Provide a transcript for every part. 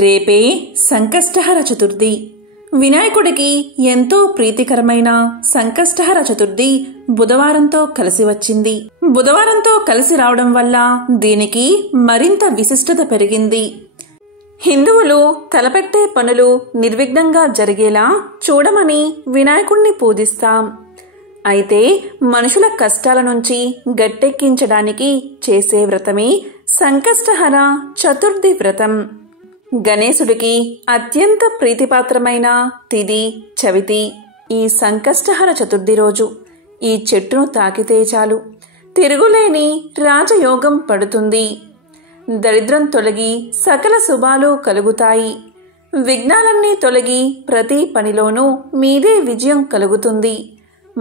రేపే సంకష్టహర చతుర్థి. వినాయకుడికి ఎంతో ప్రీతికరమైన సంకష్టహర చతుర్థి బుధవారంతో కలిసి వచ్చింది. బుధవారంతో కలిసి రావడం వల్ల దీనికి మరింత విశిష్టత పెరిగింది. హిందువులు తలపెట్టే పనులు నిర్విఘ్నంగా జరిగేలా చూడమని వినాయకుణ్ణి పూజిస్తాం. అయితే మనుషుల కష్టాల నుంచి గట్టెక్కించడానికి చేసే వ్రతమే సంకష్టహర చతుర్థి వ్రతం. గణేశుడికి అత్యంత ప్రీతిపాత్రమైన తిథి చవితి. ఈ సంకష్టహర చతుర్థి రోజు ఈ చెట్టును తాకితే చాలు తిరుగులేని రాజయోగం పడుతుంది. దరిద్రం తొలగి సకల శుభాలు కలుగుతాయి. విఘ్నాలన్నీ తొలగి ప్రతి పనిలోనూ మీదే విజయం కలుగుతుంది.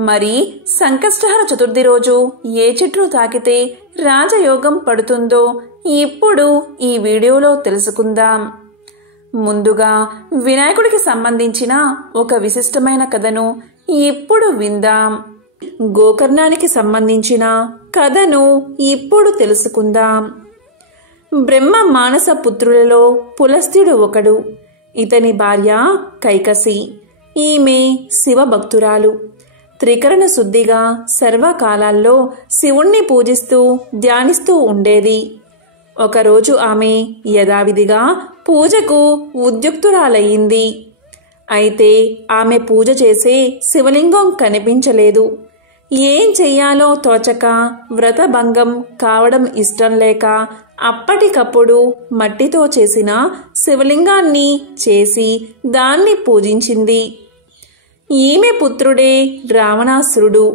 మరి సంకష్టహర చతుర్థి రోజు ఏ చెట్టును తాకితే రాజయోగం పడుతుందో ఇప్పుడు ఈ వీడియోలో తెలుసుకుందాం. ముందుగా వినాయకుడికి సంబంధించిన ఒక విశిష్టమైన కథను ఇప్పుడు విందాం. గోకర్ణానికి సంబంధించిన కథను ఇప్పుడు తెలుసుకుందాం. బ్రహ్మ మానస పుత్రులలో పులస్త్యుడు ఒకడు. ఇతని భార్య కైకసి. ఈమె శివభక్తురాలు. త్రికరణ శుద్ధిగా సర్వకాలాల్లో శివుణ్ణి పూజిస్తూ ధ్యానిస్తూ ఉండేది. ఒకరోజు ఆమె యథావిధిగా పూజకు ఉద్యుక్తురాలయ్యింది. అయితే ఆమె పూజ చేసే శివలింగం కనిపించలేదు. ఏం చెయ్యాలో తోచక వ్రతభంగం కావడం ఇష్టం లేక అప్పటికప్పుడు మట్టితో చేసిన శివలింగాన్ని చేసి దాన్ని పూజించింది. ఈమె పుత్రుడే రావణాసురుడు.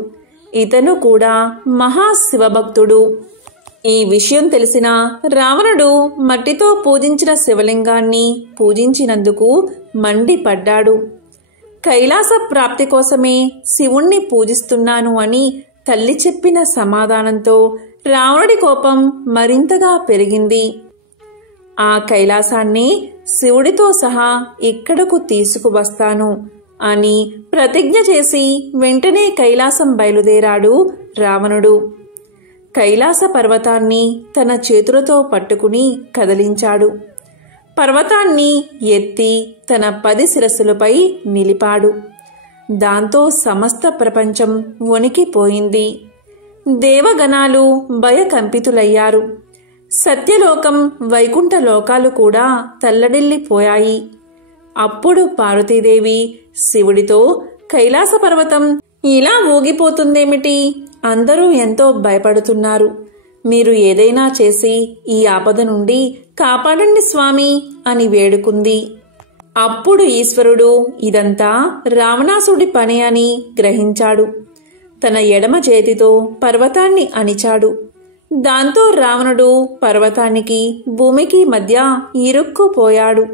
ఇతను కూడా మహాశివభక్తుడు. ఈ విషయం తెలిసిన రావణుడు మట్టితో పూజించిన శివలింగాన్ని పూజించినందుకు మండిపడ్డాడు. కైలాస ప్రాప్తి కోసమే శివుణ్ణి పూజిస్తున్నాను అని తల్లి చెప్పిన సమాధానంతో రావణుడి కోపం మరింతగా పెరిగింది. ఆ కైలాసాన్ని శివుడితో సహా ఇక్కడకు తీసుకువస్తాను అని ప్రతిజ్ఞ చేసి వెంటనే కైలాసం బయలుదేరాడు రావణుడు. కైలాస పర్వతాన్ని తన చేతులతో పట్టుకుని కదిలించాడు. పర్వతాన్ని ఎత్తి తన 10 శిరస్సులపై నిలిపాడు. దాంతో సమస్త ప్రపంచం వణికిపోయింది. దేవగణాలు భయకంపితులయ్యారు. సత్యలోకం వైకుంఠ లోకాలు కూడా తల్లడిల్లిపోయాయి. అప్పుడు పార్వతీదేవి శివుడితో, కైలాస పర్వతం ఇలా ఊగిపోతుందేమిటి? అందరూ ఎంతో భయపడుతున్నారు. మీరు ఏదైనా చేసి ఈ ఆపద నుండి కాపాడండి స్వామి అని వేడుకుంది. అప్పుడు ఈశ్వరుడు ఇదంతా రావణాసుడి పని అని గ్రహించాడు. తన ఎడమ చేతితో పర్వతాన్ని అణిచాడు. దాంతో రావణుడు పర్వతానికి భూమికి మధ్య ఇరుక్కుపోయాడు.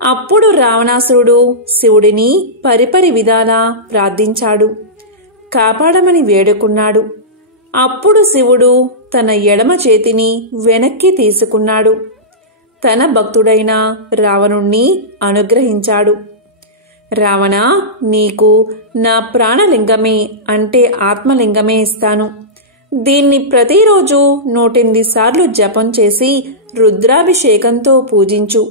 అప్పుడు రావణాసురుడు శివుడిని పరిపరి విధాలా ప్రార్థించాడు. కాపాడమని వేడుకున్నాడు. అప్పుడు శివుడు తన ఎడమ చేతిని వెనక్కి తీసుకున్నాడు. తన భక్తుడైన రావణుణ్ణి అనుగ్రహించాడు. రావణ, నీకు నా ప్రాణలింగమే అంటే ఆత్మలింగమే ఇస్తాను. దీన్ని ప్రతిరోజు 108 సార్లు జపం చేసి రుద్రాభిషేకంతో పూజించు.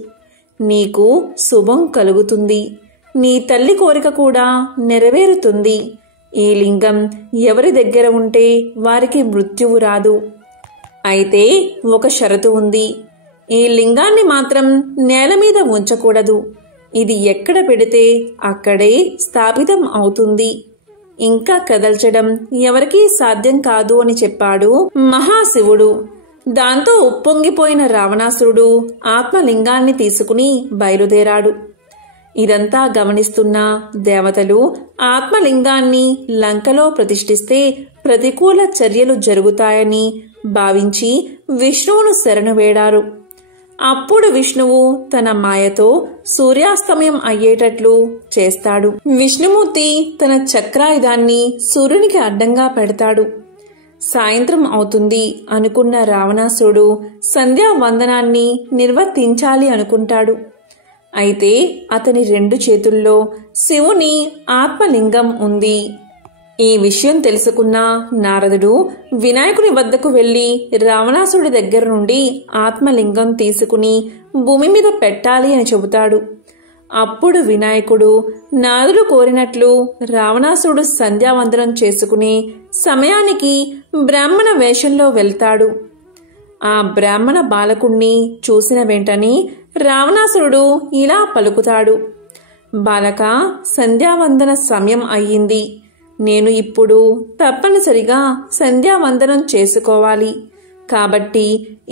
నీకు శుభం కలుగుతుంది. నీ తల్లి కోరిక కూడా నెరవేరుతుంది. ఈ లింగం ఎవరి దగ్గర ఉంటే వారికి మృత్యువు రాదు. అయితే ఒక షరతు ఉంది. ఈ లింగాన్ని మాత్రం నేల మీద ఉంచకూడదు. ఇది ఎక్కడ పెడితే అక్కడే స్థాపితం అవుతుంది. ఇంకా కదల్చడం ఎవరికీ సాధ్యం కాదు అని చెప్పాడు మహాశివుడు. దాంతో ఉప్పొంగిపోయిన రావణాసురుడు ఆత్మలింగాన్ని తీసుకుని బయలుదేరాడు. ఇదంతా గమనిస్తున్న దేవతలు ఆత్మలింగాన్ని లంకలో ప్రతిష్ఠిస్తే ప్రతికూల చర్యలు జరుగుతాయని భావించి విష్ణువును శరణు వేడారు. అప్పుడు విష్ణువు తన మాయతో సూర్యాస్తమయం అయ్యేటట్లు చేస్తాడు. విష్ణుమూర్తి తన చక్రాయుధాన్ని సూర్యునికి అడ్డంగా పెడతాడు. సాయంత్రం అవుతుంది అనుకున్న రావణాసురుడు సంధ్యావందనాన్ని నిర్వర్తించాలి అనుకుంటాడు. అయితే అతని 2 చేతుల్లో శివుని ఆత్మలింగం ఉంది. ఈ విషయం తెలుసుకున్న నారదుడు వినాయకుని వద్దకు వెళ్లి రావణాసురుడి దగ్గర నుండి ఆత్మలింగం తీసుకుని భూమి మీద పెట్టాలి అని చెబుతాడు. అప్పుడు వినాయకుడు నారదుడు కోరినట్లు రావణాసురుడు సంధ్యావందనం చేసుకునే సమయానికి బ్రాహ్మణ వేషంలో వెళ్తాడు. ఆ బ్రాహ్మణ బాలకుణ్ణి చూసిన వెంటనే రావణాసురుడు ఇలా పలుకుతాడు: బాలక, సంధ్యావందన సమయం అయ్యింది. నేను ఇప్పుడు తప్పనిసరిగా సంధ్యావందనం చేసుకోవాలి. కాబట్టి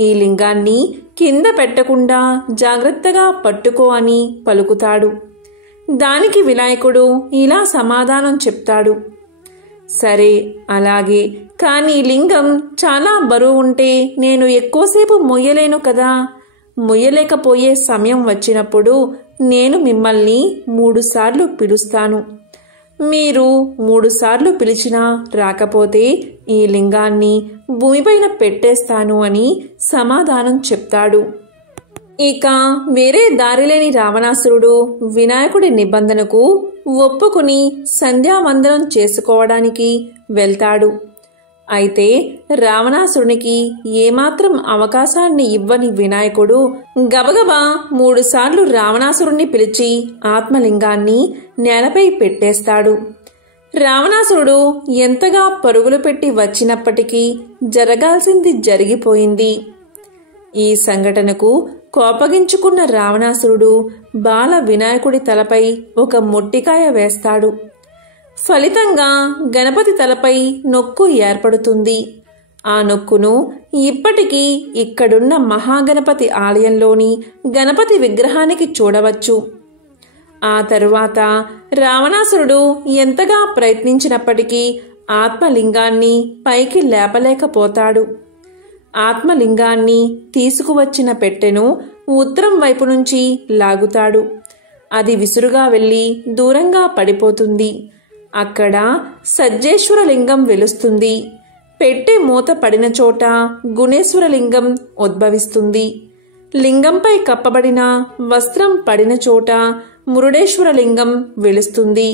ఈ లింగాన్ని కింద పెట్టకుండా జాగ్రత్తగా పట్టుకో అని పలుకుతాడు. దానికి వినాయకుడు ఇలా సమాధానం చెప్తాడు: సరే, అలాగే. కానీ లింగం చాలా బరువు ఉంటే నేను ఎక్కువసేపు మొయ్యలేను కదా. మొయ్యలేకపోయే సమయం వచ్చినప్పుడు నేను మిమ్మల్ని 3 సార్లు పిలుస్తాను. మీరు 3 సార్లు పిలిచినా రాకపోతే ఈ లింగాన్ని భూమిపైన పెట్టేస్తాను అని సమాధానం చెప్తాడు. ఇక వేరే దారిలేని రావణాసురుడు వినాయకుడి నిబంధనకు ఒప్పుకుని సంధ్యావందనం చేసుకోవడానికి వెళ్తాడు. అయితే రావణాసురునికి ఏమాత్రం అవకాశాన్ని ఇవ్వని వినాయకుడు గబగబా 3 సార్లు రావణాసురుణ్ణి పిలిచి ఆత్మలింగాన్ని నేలపై పెట్టేస్తాడు. రావణాసురుడు ఎంతగా పరుగులు పెట్టి వచ్చినప్పటికీ జరగాల్సింది జరిగిపోయింది. ఈ సంఘటనకు కోపగించుకున్న రావణాసురుడు బాల వినాయకుడి తలపై ఒక మొట్టికాయ వేస్తాడు. ఫలితంగా గణపతి తలపై నొక్కు ఏర్పడుతుంది. ఆ నొక్కును ఇప్పటికీ ఇక్కడున్న మహాగణపతి ఆలయంలోని గణపతి విగ్రహానికి చూడవచ్చు. ఆ తరువాత రావణాసురుడు ఎంతగా ప్రయత్నించినప్పటికీ ఆత్మలింగాన్ని పైకి లేపలేకపోతాడు. ఆత్మలింగాన్ని తీసుకువచ్చిన పెట్టెను ఉత్తరం వైపు నుంచి లాగుతాడు. అది విసురుగా వెళ్లి దూరంగా పడిపోతుంది. అక్కడ సజ్జేశ్వర లింగం వెలుస్తుంది. పెట్టె మూత పడిన చోట గుణేశ్వర లింగం ఉద్భవిస్తుంది. లింగంపై కప్పబడిన వస్త్రం పడిన చోట మురుడేశ్వర లింగం వెలుస్తుంది.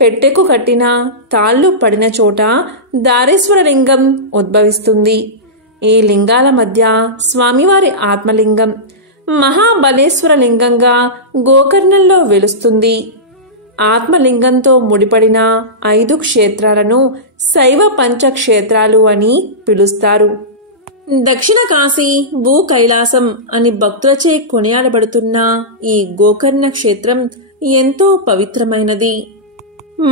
పెట్టెకు కట్టిన తాళ్లు పడిన చోట దారేశ్వర లింగం ఉద్భవిస్తుంది. ఈ లింగాల మధ్య స్వామివారి ఆత్మలింగం మహాబలేశ్వర లింగంగా గోకర్ణంలో వెలుస్తుంది. ఆత్మలింగంతో ముడిపడిన 5 క్షేత్రాలను శైవ పంచక్షేత్రాలు అని పిలుస్తారు. దక్షిణ కాశీ భూ కైలాసం అని భక్తులచే కొనియాడబడుతున్న ఈ గోకర్ణ క్షేత్రం ఎంతో పవిత్రమైనది.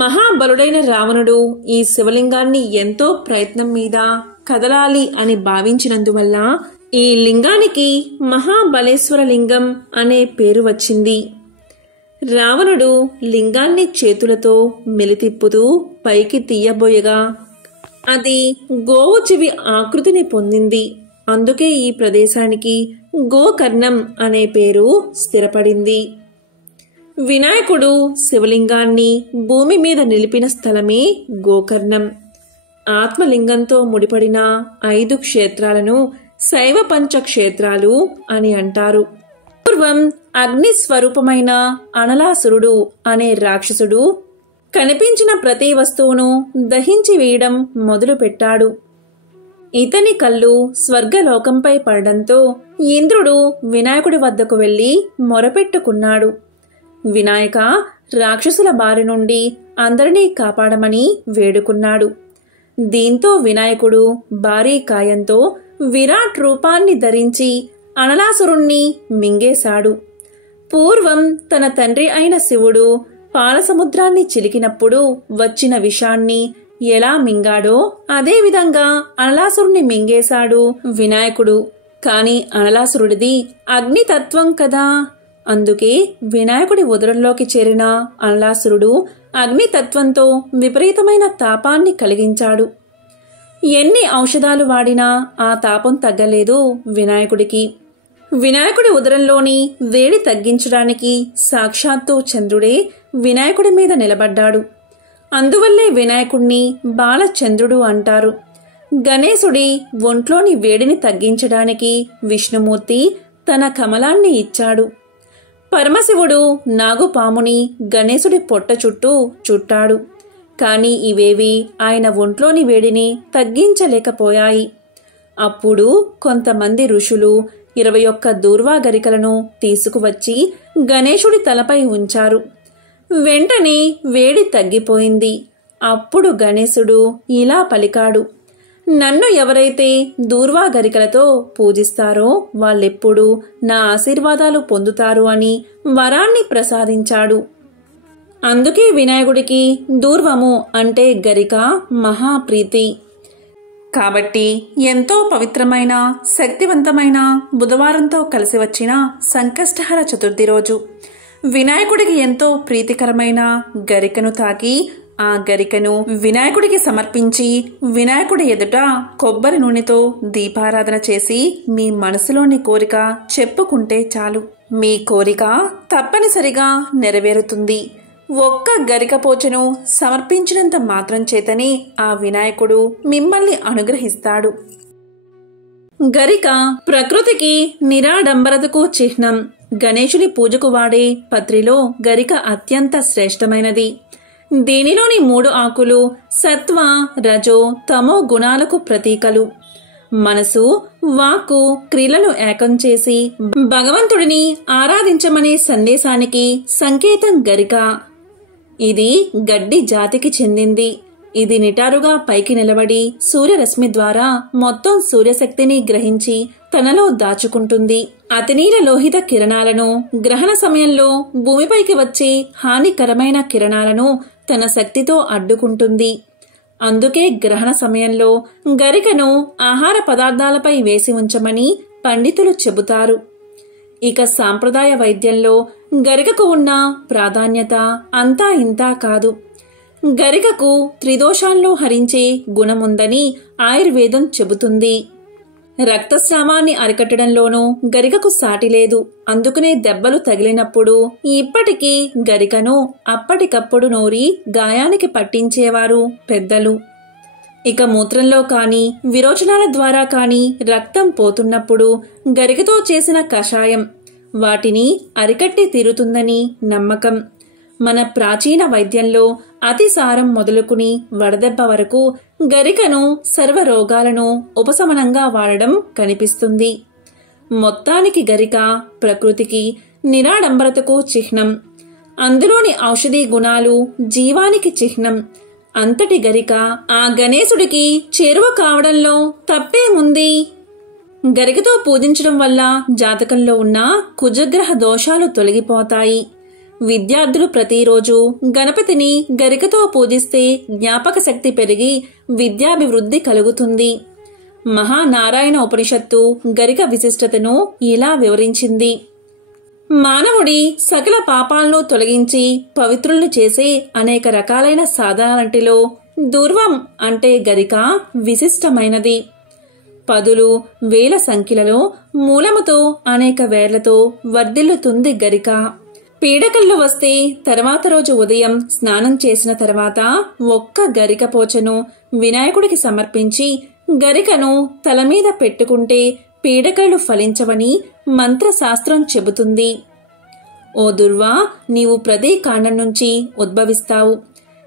మహాబలుడైన రావణుడు ఈ శివలింగాన్ని ఎంతో ప్రయత్నం మీద కదలాలి అని భావించినందువల్ల ఈ లింగానికి మహాబలేశ్వర లింగం అనే పేరు వచ్చింది. రావణుడు లింగాన్ని చేతులతో మెలితిప్పుతూ పైకి తీయబోయగా అది గోవు చెవి ఆకృతిని పొందింది. అందుకే ఈ ప్రదేశానికి గోకర్ణం అనే పేరు స్థిరపడింది. వినాయకుడు శివలింగాన్ని భూమి మీద నిలిపిన స్థలమే గోకర్ణం. ఆత్మలింగంతో ముడిపడిన 5 క్షేత్రాలను శైవ పంచక్షేత్రాలు అని అంటారు. పూర్వం అగ్ని స్వరూపమైన అనలాసురుడు అనే రాక్షసుడు కనిపించిన ప్రతి వస్తువును దహించి వేయడం మొదలుపెట్టాడు. ఇతని కళ్ళు స్వర్గలోకంపై పడడంతో ఇంద్రుడు వినాయకుడి వద్దకు వెళ్లి మొరపెట్టుకున్నాడు. వినాయక, రాక్షసుల బారి నుండి అందరినీ కాపాడమని వేడుకున్నాడు. దీంతో వినాయకుడు భారీ కాయంతో విరాట్ రూపాన్ని ధరించి అనలాసురుణ్ణి మింగేశాడు. పూర్వం తన తండ్రి అయిన శివుడు పాలసముద్రాన్ని చిలికినప్పుడు వచ్చిన విషాన్ని ఎలా మింగాడో అదేవిధంగా అనలాసురుణ్ణి మింగేశాడు వినాయకుడు. కాని అనలాసురుడిది అగ్నితత్వం కదా. అందుకే వినాయకుడి ఉదరంలోకి చేరిన అనలాసురుడు అగ్నితత్వంతో విపరీతమైన తాపాన్ని కలిగించాడు. ఎన్ని ఔషధాలు వాడినా ఆ తాపం తగ్గలేదు వినాయకుడికి. వినాయకుడి ఉదరంలోని వేడి తగ్గించడానికి సాక్షాత్తు చంద్రుడే వినాయకుడి మీద నిలబడ్డాడు. అందువల్లే వినాయకుడిని బాలచంద్రుడు అంటారు. గణేశుడి ఒంట్లోని వేడిని తగ్గించడానికి విష్ణుమూర్తి తన కమలాన్ని ఇచ్చాడు. పరమశివుడు నాగుపాముని గణేశుడి పొట్ట చుట్టూ చుట్టాడు. కాని ఇవేవి ఆయన ఒంట్లోని వేడిని తగ్గించలేకపోయాయి. అప్పుడు కొంతమంది ఋషులు 21 దూర్వా గరికలను తీసుకువచ్చి గణేశుడి తలపై ఉంచారు. వెంటనే వేడి తగ్గిపోయింది. అప్పుడు గణేశుడు ఇలా పలికాడు, నన్ను ఎవరైతే దూర్వా గరికలతో పూజిస్తారో వాళ్ళెప్పుడూ నా ఆశీర్వాదాలు పొందుతారు అని వరాన్ని ప్రసాదించాడు. అందుకే వినాయకుడికి దూర్వము అంటే గరిక మహాప్రీతి. కాబట్టి ఎంతో పవిత్రమైన శక్తివంతమైన బుధవారంతో కలిసి వచ్చిన సంకష్టహర చతుర్థి రోజు వినాయకుడికి ఎంతో ప్రీతికరమైన గరికను తాకి ఆ గరికను వినాయకుడికి సమర్పించి వినాయకుడి ఎదుట కొబ్బరి నూనెతో దీపారాధన చేసి మీ మనసులోని కోరిక చెప్పుకుంటే చాలు. మీ కోరిక తప్పనిసరిగా నెరవేరుతుంది. ఒక్క గరికపోచను సమర్పించినంత మాత్రం చేతనే ఆ వినాయకుడు మిమ్మల్ని అనుగ్రహిస్తాడు. గరిక ప్రకృతికి నిరాడంబరతకు చిహ్నం. గణేశుని పూజకు వాడే పత్రిలో గరిక అత్యంత శ్రేష్టమైనది. దీనిలోని 3 ఆకులు సత్వ, రజో, తమో గుణాలకు ప్రతీకలు. మనసు, వాక్కు, క్రియలను ఏకం చేసి భగవంతుడిని ఆరాధించమనే సందేశానికి సంకేతం గరిక. ఇది గడ్డి జాతికి చెందింది. ఇది నిటారుగా పైకి నిలబడి సూర్యరశ్మి ద్వారా మొత్తం సూర్యశక్తిని గ్రహించి తనలో దాచుకుంటుంది. అతినీల లోహిత కిరణాలను, గ్రహణ సమయంలో భూమిపైకి వచ్చే హానికరమైన కిరణాలను తన శక్తితో అడ్డుకుంటుంది. అందుకే గ్రహణ సమయంలో గరికను ఆహార పదార్థాలపై వేసి ఉంచమని పండితులు చెబుతారు. ఇక సాంప్రదాయ వైద్యంలో గరికకు ఉన్న ప్రాధాన్యత అంతా ఇంతా కాదు. గరికకు త్రిదోషాలను హరించే గుణముందని ఆయుర్వేదం చెబుతుంది. రక్తస్రావాన్ని అరికట్టడంలోనూ గరికకు సాటి లేదు. అందుకనే దెబ్బలు తగిలినప్పుడు ఇప్పటికీ గరికను అప్పటికప్పుడు నూరి గాయానికి పట్టించేవారు పెద్దలు. ఇక మూత్రంలో కాని విరోచనాల ద్వారా కాని రక్తం పోతున్నప్పుడు గరికతో చేసిన కషాయం వాటిని అరికట్టి తీరుతుందని నమ్మకం. మన ప్రాచీన వైద్యంలో అతిసారం మొదలుకుని వడదెబ్బ వరకు గరికను సర్వరోగాలను ఉపశమనంగా వాడడం కనిపిస్తుంది. మొత్తానికి గరిక ప్రకృతికి నిరాడంబరతకు చిహ్నం. అందులోని ఔషధీ గుణాలు జీవానికి చిహ్నం. అంతటి గరిక ఆ గణేశుడికి చేరువ కావడంలో తప్పేముంది? గరికతో పూజించడం వల్ల జాతకంలో ఉన్న కుజగ్రహ దోషాలు తొలగిపోతాయి. విద్యార్థులు ప్రతిరోజు గణపతిని గరికతో పూజిస్తే జ్ఞాపక శక్తి పెరిగి విద్యాభివృద్ధి కలుగుతుంది. మహానారాయణ ఉపనిషత్తు గరిక విశిష్టతను ఇలా వివరించింది. మానవుడి సకల పాపాలను తొలగించి పవిత్రులను చేసే అనేక రకాలైన సాధనాలంటిలో దూర్వం అంటే గరిక విశిష్టమైనది. పదులు, వేల సంఖ్యలలో మూలముతో అనేక వేర్లతో వర్ధిల్లుతుంది గరిక. పీడకలు వస్తే తర్వాత రోజు ఉదయం స్నానం చేసిన తర్వాత ఒక్క గరిక పోచను వినాయకుడికి సమర్పించి గరికను తలమీద పెట్టుకుంటే పీడకలు ఫలించవని మంత్రశాస్త్రం చెబుతుంది. ఓ దుర్వా, నీవు ప్రతి కాండం నుంచి ఉద్భవిస్తావు.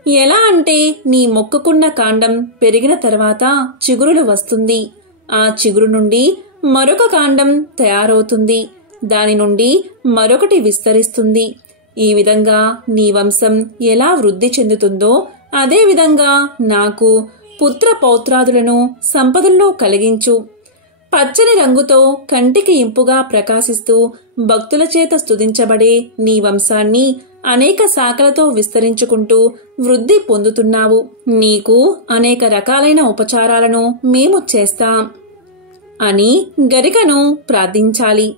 ఎలా అంటే నీ మొక్కుకున్న కాండం పెరిగిన తర్వాత చిగురులు వస్తుంది. ఆ చిగురు నుండి మరొక కాండం తయారవుతుంది. దాని నుండి మరొకటి విస్తరిస్తుంది. ఈ విధంగా నీ వంశం ఎలా వృద్ధి చెందుతుందో అదే విధంగా నాకు పుత్ర పౌత్రాదులను సంపదలను కలిగించు. పచ్చని రంగుతో కంటికి ఇంపుగా ప్రకాశిస్తూ భక్తుల చేత స్తుతించబడే నీ వంశాన్ని అనేక శాఖలతో విస్తరించుకుంటూ వృద్ధి పొందుతున్నావు. నీకు అనేక రకాలైన ఉపచారాలను మేము చేస్తాం అని గరికను ప్రార్థించాలి.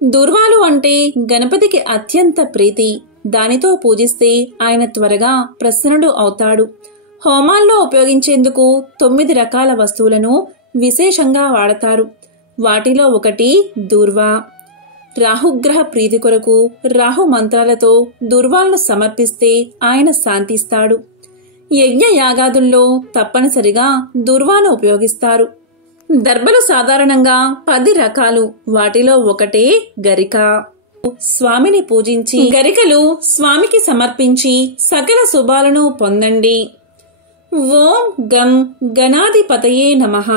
దుర్వాలు అంటే గణపతికి అత్యంత ప్రీతి. దానితో పూజిస్తే ఆయన త్వరగా ప్రసన్నుడు అవుతాడు. హోమాల్లో ఉపయోగించేందుకు 9 రకాల వస్తువులను విశేషంగా వాడతారు. వాటిలో ఒకటి దూర్వా. రాహుగ్రహ ప్రీతి కొరకు రాహు మంత్రాలతో దుర్వాలను సమర్పిస్తే ఆయన శాంతిస్తాడు. యజ్ఞ యాగాదుల్లో తప్పనిసరిగా దుర్వాను ఉపయోగిస్తారు. దర్బలు సాధారణంగా 10 రకాలు. వాటిలో ఒకటే గరిక. స్వామిని పూజించి గరికలు స్వామికి సమర్పించి సకల శుభాలను పొందండి. ఓం గం గణాధిపతయే నమః.